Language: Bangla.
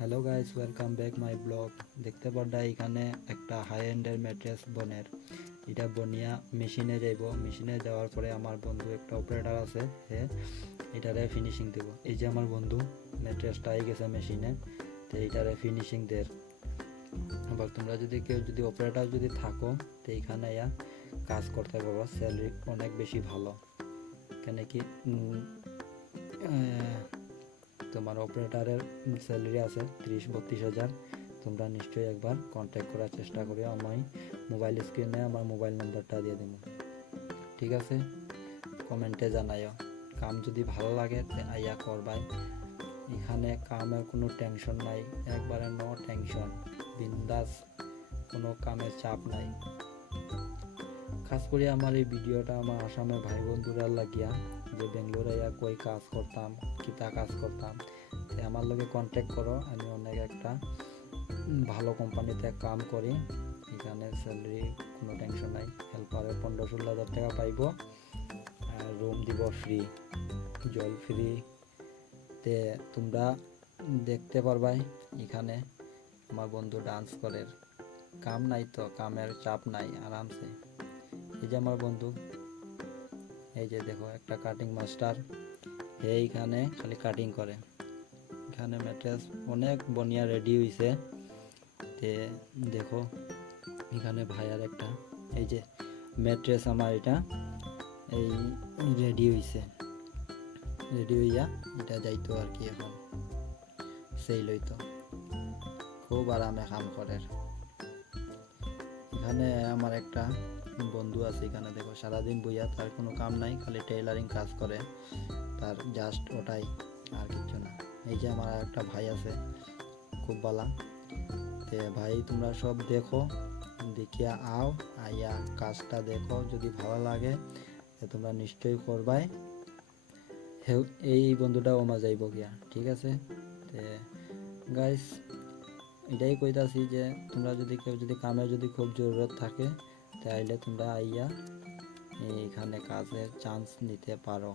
Hello guys, welcome back my blog. দেখতে পারডা এখানে একটা হাই এন্ডের ম্যাট্রেস বনের। এটা বনিয়া মেশিনে যাইব। মেশিনে যাওয়ার পরে আমার বন্ধু একটা অপারেটর আছে, হে এটারে ফিনিশিং দেব। এই যে আমার বন্ধু ম্যাট্রেসটা আই গেছে মেশিনে, তো এইটারে ফিনিশিং দের। আবার তোমরা যদি কেউ যদি অপারেটর যদি থাকো, তো এইখানে ইয়া কাজ করতে পারবো। স্যালারি অনেক বেশি ভালো। কেন কি তোমার অপারেটরের স্যালারি আছে 30-32 হাজার। তোমরা নিশ্চয়ই একবার কন্ট্যাক্ট করার চেষ্টা করি। আমি মোবাইল স্ক্রিনে আমার মোবাইল নাম্বারটা দিয়ে দেবো, ঠিক আছে? কমেন্টে জানাইও। কাম যদি ভালো লাগে তে আইয়া করবাই। এখানে কামের কোনো টেনশন নাই, একবারে নো টেনশন, বিন্দাস, কোনো কামের চাপ নাই। খাস করে আমার এই ভিডিওটা আমার আসামের ভাই বন্ধুরা লাগিয়া, যে বেঙ্গলোরে কই কাজ করতাম, কিতা কাজ করতাম, তাই আমার লগে কন্ট্যাক্ট করো। আমি অনেক একটা ভালো কোম্পানিতে কাম করি। এখানে স্যালারি কোনো টেনশন নাই। হেল্পারে 15-16 হাজার টাকা পাইব, আর রুম দিব ফ্রি, জল ফ্রি। তে তোমরা দেখতে পারবাই এখানে আমার বন্ধু ডান্স করে। কাম নাই তো, কামের চাপ নাই, আরামসে। এই যে আমার বন্ধু, এই যে দেখো একটা কাটিং মাস্টার, এইখানে খালি কাটিং করে। এখানে ম্যাট্রেস অনেক বনিয়া রেডি হয়েছে। তে দেখো এখানে ভাইয়ার একটা, এই যে ম্যাট্রেস আমার এটা এই রেডি হয়েছে। রেডি হইয়া এটা যাইতো আর কি, এখন সেই লইতো। খুব আরামে কাম করে। এখানে আমার একটা বন্ধু আছে, এখানে দেখো সারাদিন বইয়া, তার কোনো কাম নাই, খালি টেইলারিং কাজ করে, তার জাস্ট ওটাই, আর কিছু না। এই যে আমার একটা ভাই আছে, খুব ভালো। তে ভাই তোমরা সব দেখো, দেখিয়া আও, আইয়া কাজটা দেখো, যদি ভালো লাগে তোমরা নিশ্চয়ই করবাই। এই বন্ধুটাও আমার যাইব গিয়া, ঠিক আছে? তে গাইস, এটাই কইতাছি যে তোমরা যদি কেউ যদি কামে যদি খুব জরুরত থাকে, তাইলে তোমরা আইয়া এখানে কাজের চান্স নিতে পারো।